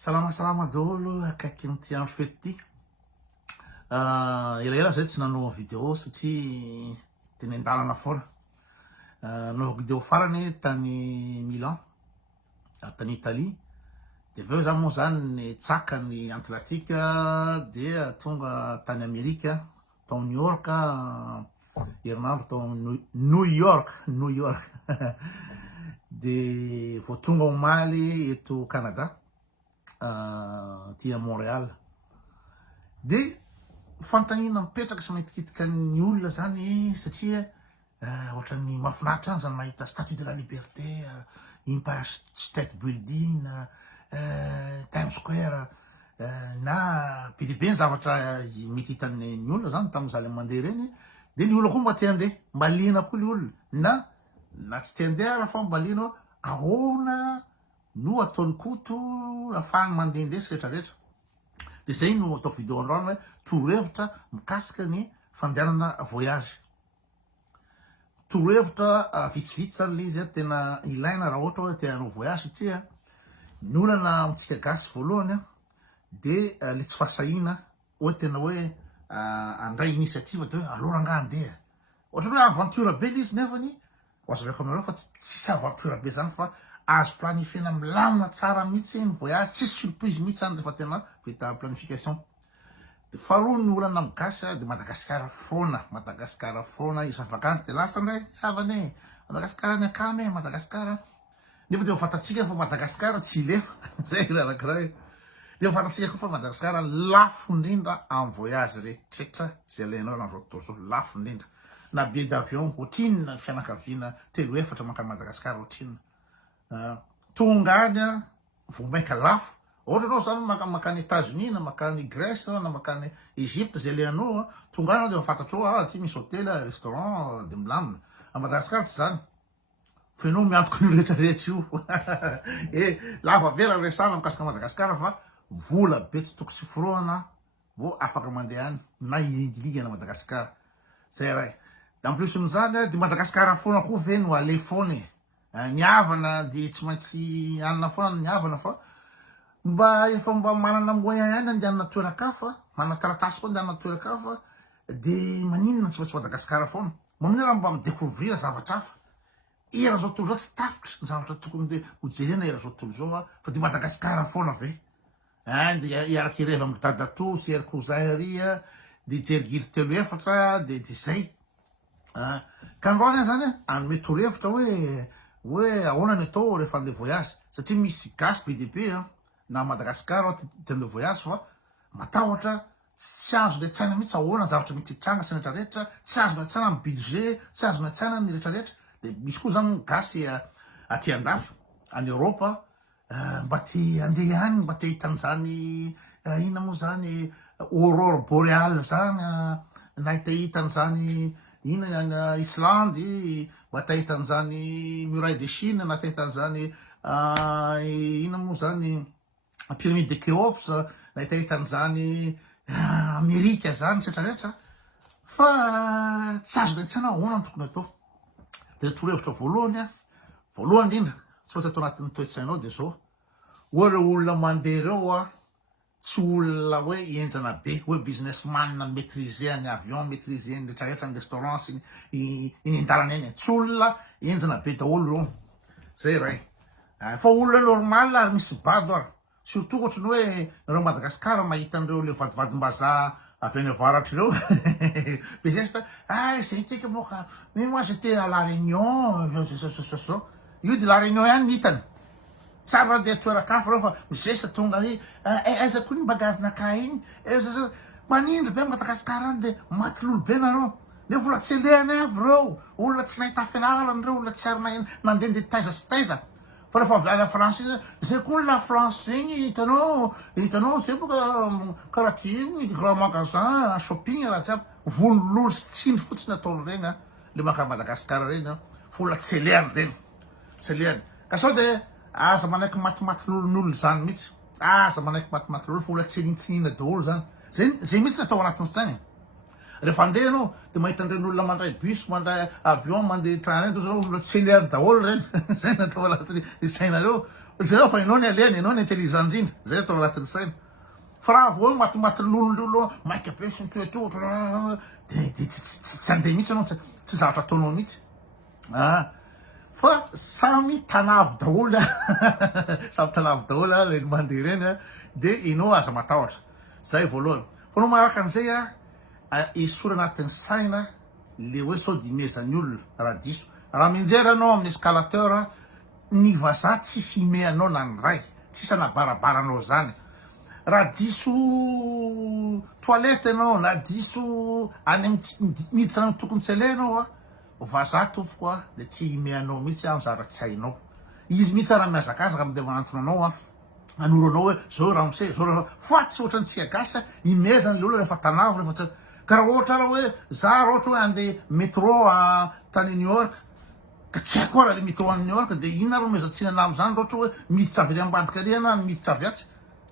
Salama daholo akaiky n'ity andro fety ty. Elaela zay tsy nanao vidéo satria teny an-dalana foana. Nanao vidéo farany tany Milan, tany Italie. De aveo za moa zany ny tsakany Atlantika dia tonga tany Amerika, tao New York, herinandro tao New York. De vao tonga omaly eto Canada, tia Montréal. De fantanina mipetraka sy mahitikitika ny olona zany satria ohatrany mahafinaritra zany mahita Statue de la Liberté, Empire State Building, Times Square, na be deabe ny zavatra mety hitan'ny olona zany tamin'izaho le mandeha reny. De ny olona koa mba te handeha, mba liana koa ny olona na tsy te handeha raha fa mba liana ahoana no ataon'ny koto ahafahany mandehandeha sy rehetrarehetra. De zay no atao vidéo androany hoe torohevitra mikasika ny fandehanana voyage. Torohevitra vitsivitsy zany le izy tena ilaina raha ohatra hoe te hanao voyage satria ny olana amitsika gasy voalohany de le tsy fahasahina hoe tena hoe andray initiative de hoe alora anga andeha. Ohatra hoe aventure be izy nefany oazaveko aminareo fa tsisy aventure be zany fa azo planifiena milamina tsara mihitsy ny voyage, tsisy surprise mihitsy zany rehefa tena vita planification. De faharoa ny olana migasy de Madagasikara foana isa vakansy de lasa ndray havane Madagasikara ny akamy Madagasikara. Nefa de fantatsika fa Madagasikara tsy lefa zay rarakaraha. De fantatsika koa fa Madagasikara lafo indrindra amin'ny voyage rehetra zay alainao n'andro atao zao, lafo indrindra. Na billet d'avion ohatrinona fianakaviana telo efatra mankany Madagasikara ohatrinona. Tonga any vao maika lafo. Ohatra anao zany makany États-Unis na makany Grèce na makany Egypte zay lehanao, tonga anao de fantatrao ty misy hôtel, restaurant de milamina. A Madagasikara tsy zany. Fenao miantoka ny rehetrarehetra io. Lava be raha resana mikasika Madagasikara fa vola be tsy toko sy foroana vao afaka mandeha any na iligana Madagasikara. Zay raha. En plus n'izany de Madagasikara foana koa ve no ale foana. Ny havana de tsy maintsy anana foana ny havana fa mba manana moyen ihany andehanana toerakafa, manana taratasy koa andehanana toerakafa de maninona tsy maintsy Madagasikara foana. Mamonera raha mba midécouvrir zavatra hafa. Era zao tontolo zao tsy tapitra ny zavatra tokony de hojerena era zao tontolo zao fa de Madagasikara foana ve. De iaraky reva amin'ny dadato sy ery kozaheria de jerigiry telo efatra de zay. Ka androany zany anome torohevitra hoe ahoana ny atao rehefa andeha voyage satria misy gasy be deabe na Madagasikara te andeha voyage fa matahotra tsy azo le-tsaina mihitsy ahoana zavatra mety hitranga sy rehetrarehetra, tsy azo le-tsaina amin'ny budget, tsy azo le-tsaina ny rehetrarehetra. De misy koa zany gasy aty andafy any Europa mba te andeha any, mba te hitan'izany ina moa zany aurore boréale zany, na hitan'izany ina Islandy, mba te hitan'izany muraille de Chine, na te hitan'izany ina moa zany pyramide de Khéops, na te hitan'izany Amerika zany rehetrarehetra. Fa tsy azo le-tsaina ahoana ny tokony atao. De torohevitra voalohany indrindra tsy maintsy atao anatin'ny toe-tsainao de zao hoe reo olona mandeha reo tsy olona hoe enjana be hoe businessman maîtriser ny avion, maîtriser ny rehetrarehetra ny restaurant sy iny an-dalana eny, tsy olona enjana be daholo reo. Zay ray. Fa olona normal ary misy bado ary surtout ohatrany hoe nareo Madagasikara mahita an'ireo le vadivadimbazaha avy any avaratra reo. Bezesta, zay tiaka moka, mais moi j'étais à la Réunion, io de la Réunion ihany ny hitany. Tsara de toerakafa reo fa mizesta tonga aiza koa ny bagage-naka iny, manindry be Madagasikara any de maty lolo be nareo. Nefa olona tsy alehany avy reo, olona tsy nahita fianarana reo, olona tsy ary nandeha taiza sy taiza. Fa rehefa avy any France zay koa la France zegny hitanao zay boka karaha ty grand magasin shopping raha jiaby volololo sy tsindry fotsiny ataony reny le maka Madagasikara reny fa olona tsy alehany reny, tsy alehany. Ka sao de aza manaiky matimaty lolon'olo zany mihitsy, aza manaiky matimaty lolo fa olona tsy aninitsinina daholo zany. Zay mihitsy natao anatin'ny sainy. Rehefa andeha anao de mahita an'ireny olona mandray bus, mandray avion, mandeha train reny, zao olona tsy alehany daholo reny. Zay natao anatin'ny sainareo zay fa ianao ny aleny ianao ny intelligent indrindra zay atao anatin'ny saina fa raha vo matimaty lolondolo maika be sy mitoetotra de tsy andeha mihitsy anao tsy zavatra ataonao mihitsy fa samy tanavy daholo samy tanavy daholo reny mandeha reny de inao aza matahotra zay voalohany fa no maraka an'izay isora anatin'ny saina le hoe sao dimezan'ny olona raha diso raha minjery anao amin'ny escalateur ny vazaha tsisy imeanao na ny ray tsisy anabarabaranao zany raha diso toilette anao na diso any miditra ny tokony tsy alainao vazaha tompoko de tsy imeanao mihitsy amin'ny zavatra tsy hainao izy mihitsy raha miazakazaka am'de manantona anao anoranao hoe zao raha mise zao fa tsy ohatrany tsy agasy imezany le olona rehefa tanavo rehefa tsy karaha ohatra raha hoe za raha ohatra hoe andeha métro tany New York ka tsy haiko raha le métro any New York de inona ro mezantsina am'zany raha ohatra hoe miditra avy ambadika ary na miditra avy atsy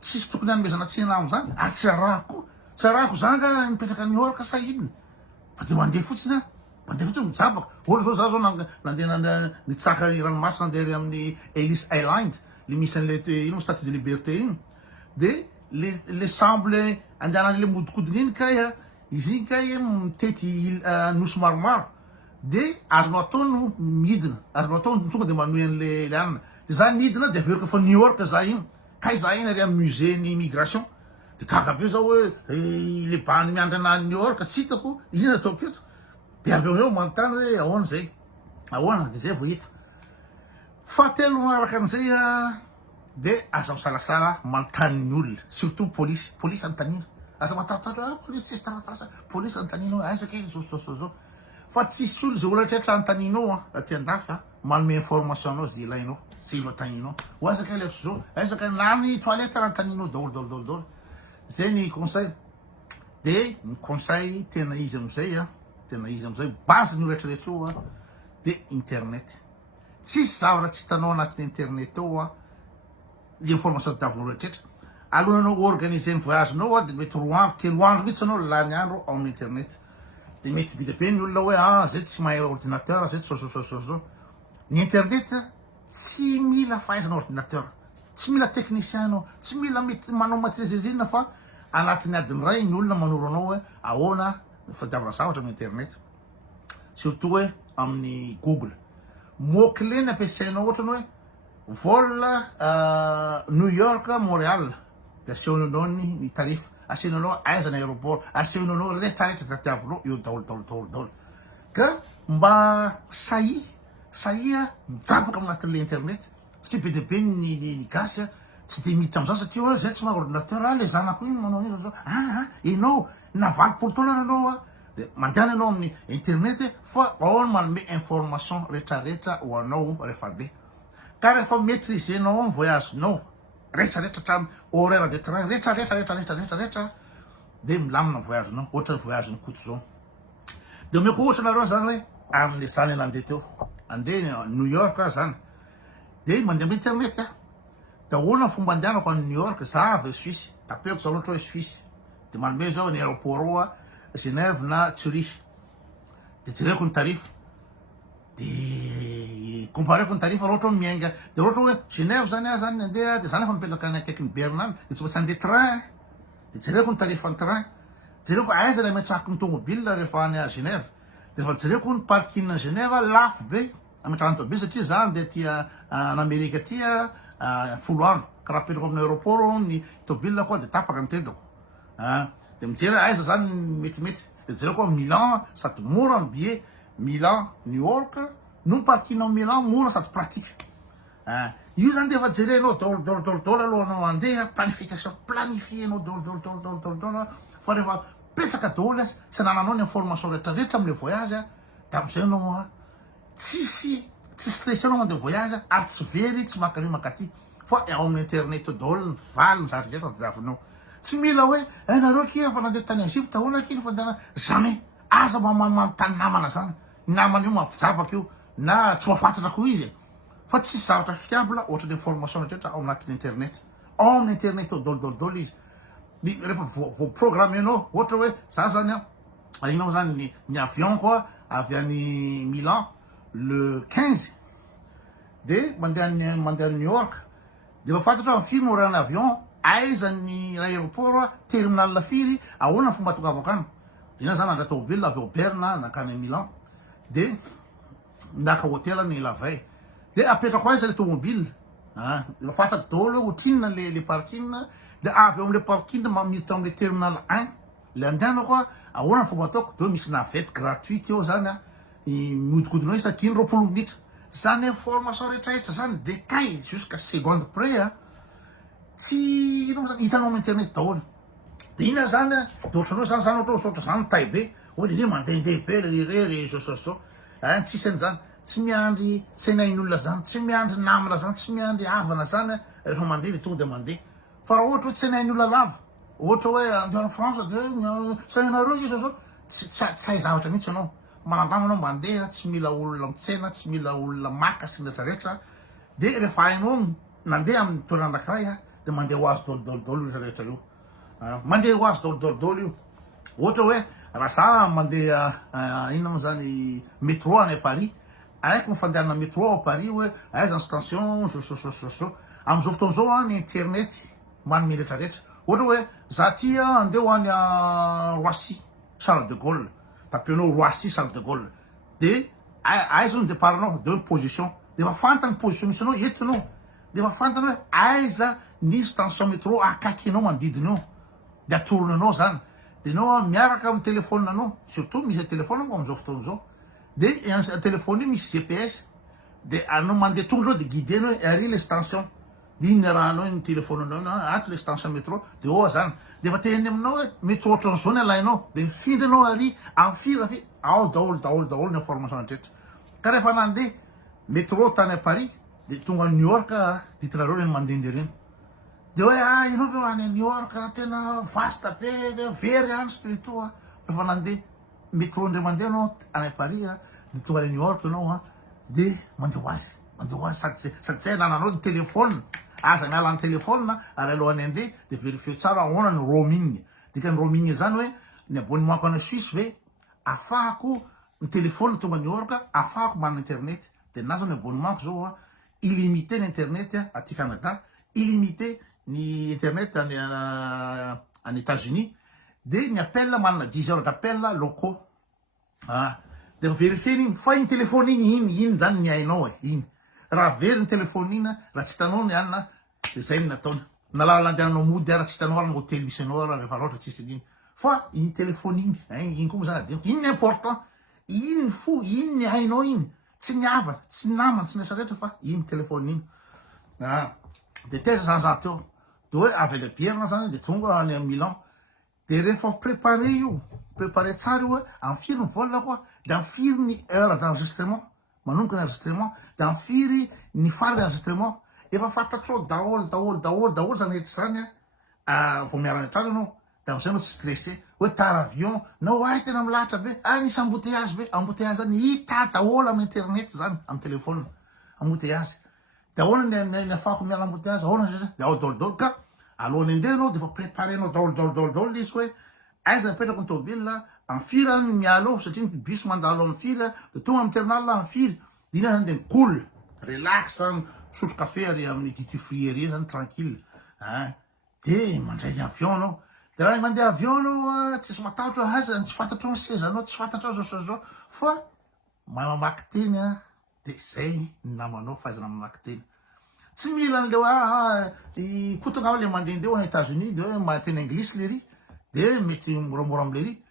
tsisy tokony anomezana tsina am'zany ary tsy arahako zany ka mipetraka New York sa inona fa de mandeha fotsiny mijabaka ohatra zao za zao nandeha nitsaka ranomasina andeha amin'ny Ellis Island le misy an'le ino statue de liberté iny de le samble andehanan'le modikodiny iny kay izy iny kay mitety nosy maromaro de azonao atao no midina azonao atao tonga de manohy an'le anina de za midina de averiko fa New York za iny kay za iny ary amin'ny musée ny immigration de kakabe zao hoe le bany miandry ana New York tsy hitako ina ataoko eto de avy eo manontany hoe ahoana zay ahoana de zay vo hita fahatelo manaraka an'izay de aza misalasala manontany ny olona surtout polisy antanina aza matatotra polisy tsisy taratasa polisy antaninao aiza kely zao fa tsisy olo zay olatrehatra antaninao aty andafy manome information anao zay ilainao zay ilo antaninao ho aiza kely zao aiza kely na ny toilette raha antaninao daholo zay ny conseil de ny conseil tena izy am'izay base ny rehetrarehetra io de internet tsisy zavatra tsy hitanao anatin'ny internet ao le information tadiavinao rehetrarehetra alohanao organiser ny voyagenao de mety 3 andro 3 andro mihitsy anao lany andro ao amin'ny internet de mety bidabe ny olona hoe zay tsy mahay ordinateur zay zao ny internet tsy mila fahaizana ordinateur tsy mila technicien anao tsy mila mety manao maîtrise fa anatin'ny adiny ray ny olona manoro anao hoe ahoana fadiavana zavatra amin'ny internet surtout hoe amin'ny Google mot-clé ny ampiasainao ohatrany hoe vol New York Montréal de asehonanao ny tarif asehonanao aiza ny aéroport asehonanao rehetrarehetra tadiavinao eo daholo ka mba saia mijabaka amnatin'le internet satria be deabe ny gasy tsy de miditra am'zao satria zay tsy maha ordinateur le zanako iny manao io zao enao na 20 taona anao de mandehana anao amin'ny internet fa ao manome information rehetrarehetra ho anao rehefa be ka rehefa maîtrisenao ny voyagenao rehetrarehetra hatramy horaire de train rehetrarehetra de milamina voyagenao ohatra ny voyage-ny koto zao de omeko ohatra nareo zany hoe amin'ny zany nandeha teo andeha New York zany de mandeha amin'ny internet de ahoana fomba andehanako any New York za avy Suisse tapeko za ohatra hoe Suisse de manome zao ny aéroport Genève na Zurich de jereko ny tarif de compareko ny tarif raha ohatra hoe miainga de ohatra hoe Genève zany zany andeha de zany efa mipetraka ny akaiky ny Berne de tsy maintsy andeha train de jereko ny tarif ny train jereko aiza le ametrahako ny tomobile rehefa any a Genève de rehefa jereko ny parking na Genève lafo be ametrahany tomobile satria za andeha tia an'Amerika tia 10 andro ka raha petrako amin'ny aéroport ny tomobile koa de tapaka ny tendako de mijery aiza zany metimety de jereko Milan sady mora ny billet Milan New York no parking ao Milan mora sady pratique io zany de efa jerenao daholo alohanao andeha planification planifienao daholo fa rehefa petraka daholo tsy anananao ny information rehetrarehetra am'le voyage de am'izay anao tsisy stress anao mandeha voyage ary tsy very tsy makany makaty fa ao amin'ny internet daholo ny valy ny zary rehetra tadiavinao tsy mila hoe nareo kia fa nandeha tany Egypte ahoana kiny fa andehana jamais aza mamanontany namana zany namana io mampijabaka io na tsy mahafantatra ko izy fa tsy zavatra fiable ohatra ny information rehetrarehetra ao anatin'ny internet ao amin'ny internet ao daholo izy rehefa voprogramenao ohatra hoe za zany inao zany ny avion koa avy any Milan le 15 de mandeha New York de efa fantatra amin'ny firy no rany avion aiza ny aéroport terminal firy ahoana fomba tongavako any ina zany andra tomobile avy Berna nakany Milan de ndaka hôtel ny lavay de apetrako aiza le tomobile efa fantatra daholo hoe otrinona le parking de avy eo am'le parking mamiditra am'le terminal 1 le andehanako ahoana fomba ataoko de misy navette gratuite eo zany miodikodinao isakiny 20 minitra zany information rehetrarehetra zany détail jusqu'à seconde près tsy ino zany hitanao amin'ny internet daholo de ina zany de ohatranao zany ohatra zany Taipei hoe le mandehandeha be rery so tsisy an'izany tsy miandry tsenain'olona zany tsy miandry namana zany tsy miandry havana zany rehefa mandeha le tonga de mandeha fa raha ohatra hoe tsenain'olona lava ohatra hoe andeha France de tsainareo izy tsy hay zavatra mihitsy anao manandama anao mandeha tsy mila olona mitsena tsy mila olona maka sy rehetrarehetra de rehefa hainao nandeha amin'ny toerana anankiray de mandeha ho azy daholo rehetrarehetra io mandeha ho azy daholo io ohatra hoe raha za mandeha inona moa zany métro any Paris aiko mifandehana métro à Paris hoe aiza ny station so am'izao fotoan'izao ny internet manome rehetrarehetra ohatra hoe za ty andeha ho any Roissy Charles de Gaulle tapenao Roissy Charles de Gaulle de aiza ny départanao de position de efa fantany position misy anao entinao de efa fantany hoe aiza ny station métro akaikinao manodidina eo de atoronanao zany de anao miaraka amin'ny téléphone anao surtout misy téléphone mo am'izao fotoana zao de téléphone io misy GPS de anao mandeha tongotra de guidenao hoe ary le station de inona rahanao ny téléphone anao ato le station métro de zany de efa tehiny aminao hoe métro ohatran'izao ny alainao de mifindra anao ary amin'ny firy ao daholo ny information rehetra ka rehefa nandeha métro tany Paris de tonga à New York ditinareo reny mandehandeha reny de hoe ianao ve any New York tena vaste be very any sy to rehefa nandeha métro ndray mandeha anao any Paris de tonga any New York anao de mandeha ho azy sady tsy nananao ny téléphone aza miala ny téléphone ary alohany andeha de vérifier tsara ahoana ny roaming dikany roaming zany hoe ny abonnementko any Suisse ve afahako ny téléphone tonga New York afahako manana internet de na zao ny abonnementko zao illimité ny internet aty Canada illimité ny internet any États-Unis de ny appel manana 10 heures d'appel locaux de vérifier igny fa iny téléphone iny zany ny hainao iny raha very ny téléphone iny raha tsy hitanao ny anina de zay ny nataony nalala andehananao mody raha tsy hitanao ary ny hôtely misy anao rehefa loatra tsisy an'iny fa iny téléphone iny koa moa zany adiniko iny ny important iny fo iny ny hainao iny tsy ny havana tsy namana tsy rehetrarehetra fa iny téléphone iny de teza zany za teo de hoe avy le Berna zany de tonga any Milan de rehefa préparé io préparé tsara io hoe amin'ny firy ny vol koa de amin'ny firy ny heure d'enregistrement manomboka ny enregistrement de amin'ny firy ny farany enregistrement efa fantatrao daholo zany rehetra zany vao miarany trano anao de am'izay anao tsy stressé hoe tara avion na hoe tena milahatra be nisy embouteillage be embouteillage zany hita daholo amin'ny internet zany amin'ny téléphone embouteillage de ahoana ny afahako miala embouteillage ahoana de ao daholo ka alohany andeha anao de efa préparenao daholo izy hoe aiza mipetraka ny tomobile amin'ny firy any miala eo satria ny bus mandalo amin'ny firy de tonga amin'ny terminal amin'ny firy de ina zany de cool relax misotro café ary amin'ny duty free ery zany tranquille de mandray ny avion anao de raha mandeha avion anao tsisy matahotra aza tsy fantatro ny sezanao tsy fantatra zao fa mamaky teny de zay ny namanao fahaizana mamaky teny tsy mila an'le hoe kotonga le mandehandeha any États-Unis de hoe mateny anglisy le ry de mety moramora am'le ry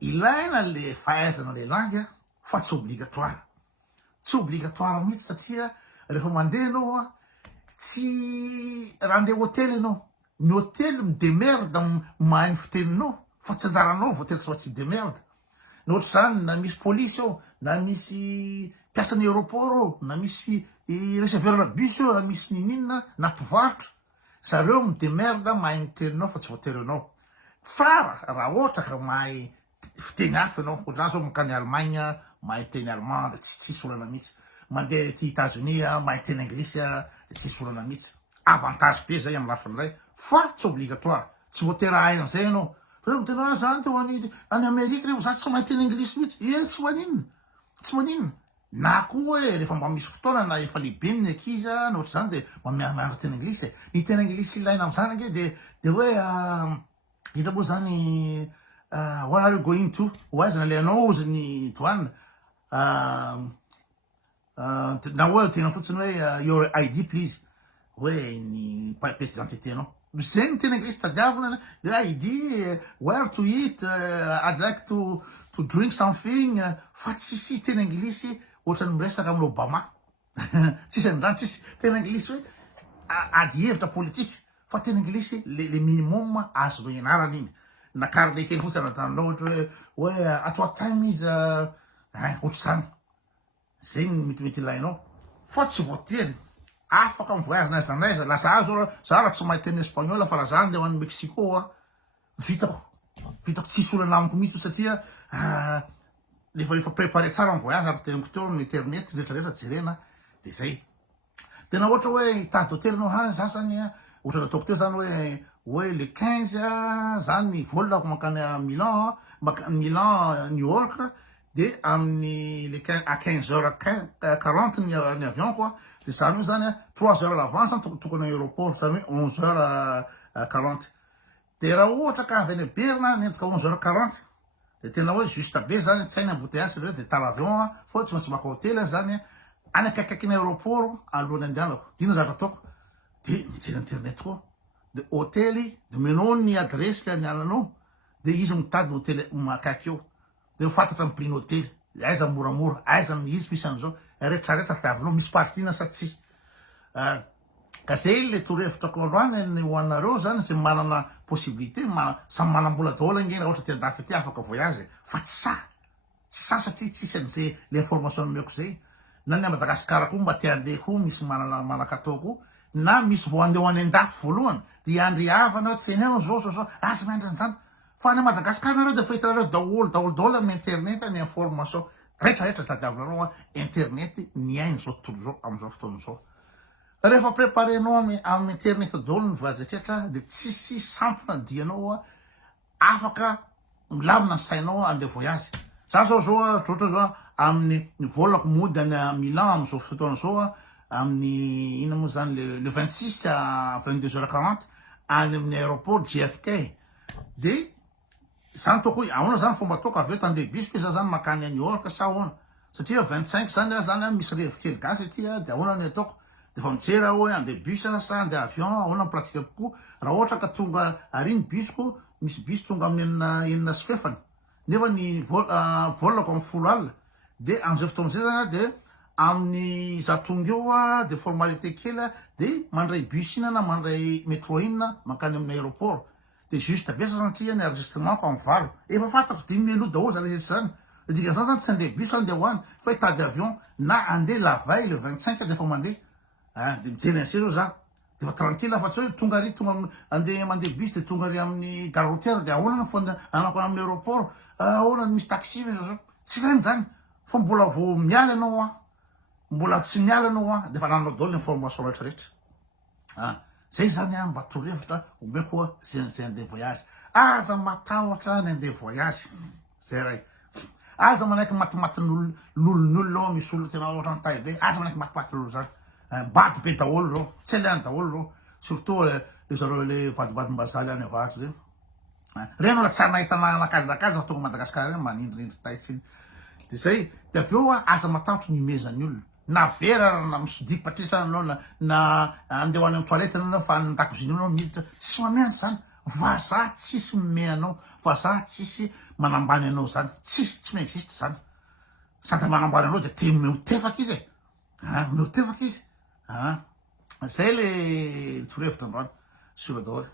ilaina le fahaizana le langue fa tsy obligatoire mihitsy satria rehefa mandeha anao tsy raha andeha hôtely anao ny hôtely midemerde mahay ny fiteninao fa tsy anjaranao hôtely tsy fa tsy demerde ny ohatry zany na misy polisy eo na misy mpiasan'ny aéroport na misy receveur bus eo na misy ninina na mpivarotra zareo midemerde mahay ny teninao fa tsy voatery anao tsara raha ohatra ka mahay fiteny hafa anao ohatran zao makany Allemagne mahay teny allemand de tsisy olana mihitsy mandeha ty États-Unis mahay teny anglisy de tsisy olana mihitsy avantage be zay amin'ny lafiny ray fa tsy obligatoire tsy voatery hay an'izay anao fa tena zany teo any Amerika reo za tsy mahay teny anglisy mihitsy tsy maninona na koa hoe rehefa mba misy fotoana na efa lehibe ny ankizy na ohatra zany de mianatra tena anglisy ny tena anglisy ilaina am'zany ange de hoe ita moa zany what are you going to oaiza na le anao zany toanina na hoe tena fotsiny hoe your ID please hoe ny pièce d'identité anao zay ny tena anglisy tadiavina le ID where to eat I'd like to drink something fa tsisy tena anglisy ohatra ny miresaka amin'ny Obama tsisy an'izany tsisy tena anglisy hoe ady hevitra politika fa tena anglisy le minimum azo ianarana iny na carte kely fotsiny anatanao ohatra hoe at what time is ohatra zany zay metimety ilainao fa tsy voatery afaka mivoyage na aiza lasa azo za raha tsy mahay teny espagnol fa raha zany le ho an'ny Mexico vitako tsisy olana amiko mihitsy satria lefa préparé tsara ny voyage ary teniko teo amin'ny internet rehetrarehetra jerena de zay tena ohatra hoe hitady hôtely anao za zany ohatra nataoko teo zany hoe le 15 zany volako makany Milan New York de amin'ny le à 15h40 ny avion quoi de zany io zany 3h à l'avance tokony aéroport zany hoe 11h40 de raha ohatra ka avy any Berna nentsika 11h40 de tena hoe juste be zany tsy hainy embouteillage de tala avion fa tsy maintsy maka hôtely zany any akaikaiky ny aéroport alohany andehanako dina zatra ataoko de mijery internet koa de hôtely de menao ny adresse le andehananao de izy mitady hôtely makaiky eo de fantatra amin'ny prix ny hôtely aiza moramora aiza izy misy an'izao rehetrarehetra fiavinao misy partina sa tsy ka zay le torohevitrako androany ny hoanareo zany zay manana possibilité samy manam-bola daholo angena ohatra tiandafy ty afaka voyage fa tsy sa satria tsisy an'izay le information nomeko zay na ny Madagasikara koa mba te andeha koa misy manakatao koa na misy vo andeha ho any andafy voalohany de andry havana tsy hainao zao aza miandry an'izany fa ny Madagasikara nareo de fa hitanareo daholo amin'ny internet ny information rehetrarehetra tadiavinareo internet miainy zao tontolo zao am'izao fotoana zao rehefa préparenao amin'ny internet daholo ny voyage rehetra de tsisy sampona dianao afaka milamina ny sainao andeha voyage za zao ohatra zao amin'ny volako mody any Milan am'izao fotoana zao amin'ny ina moa zany le 26 à 22h40 any amin'ny aéroport JFK de zany toko ahoana zany fomba ataoko avy eo tandeha bus fa za zany makany a New York sa ahoana satria 25 zany zany misy revokely gasy aty de ahoana ny ataoko de fa mijery hoe andeha bus sa andeha avion ahoana ny pratika kokoa raha ohatra ka tonga ariny busiko misy bus tonga amin'ny enina sy fefany nefa ny volako amin'ny 10 alina de am'izay fotoana zay zany de amin'ny za tonga eo de formalité kely de mandray bus ina na mandray métro ina makany amin'ny aéroport de juste besa satria ny enregistrement ko amin'ny valo efa fantako 10 minutes daholo zany rehetra zany dikan'izany zany tsy andeha bus andeha hoany fa hitady avion na andeha la veille le 25 de fa mandeha de mijery an'say zao za de fa tranquille fa tsy hoe tonga ary tonga andeha mandeha bus de tonga ary amin'ny gare routière de ahoana ny fonda anako amin'ny aéroport ahoana misy taxi zao tsy reny zany fa mbola vo miala anao mbola tsy miala anao de fa nanao daholo information rehetrarehetra zay zany mba torohevitra omeko zay andeha voyage aza matahotra ny andeha voyage zay ray aza manaiky matimaty n'olon'olona misy olona tena ohatra ny tay be aza manaiky matimaty n'olo zany mbady be daholo zao tsy aleany daholo zao surtout le zareo le vadibadimbazaly any avahatra reny reny ola tsy nahita nakazinakazy tonga Madagasikara reny manindrindry taitsiny de zay de avy eo aza matahotra ny imezan'ny olona na vera na misodiky patritra anao na andeha ho any amin'ny toilette anao fa andakoziny anao miditra tsy mameana zany vaza tsisy mimeanao vaza tsisy manambany anao zany tsy maexiste zany sady manambany anao de te meotefaka izy meotefaka izy zay le torohevitra androany sola daholo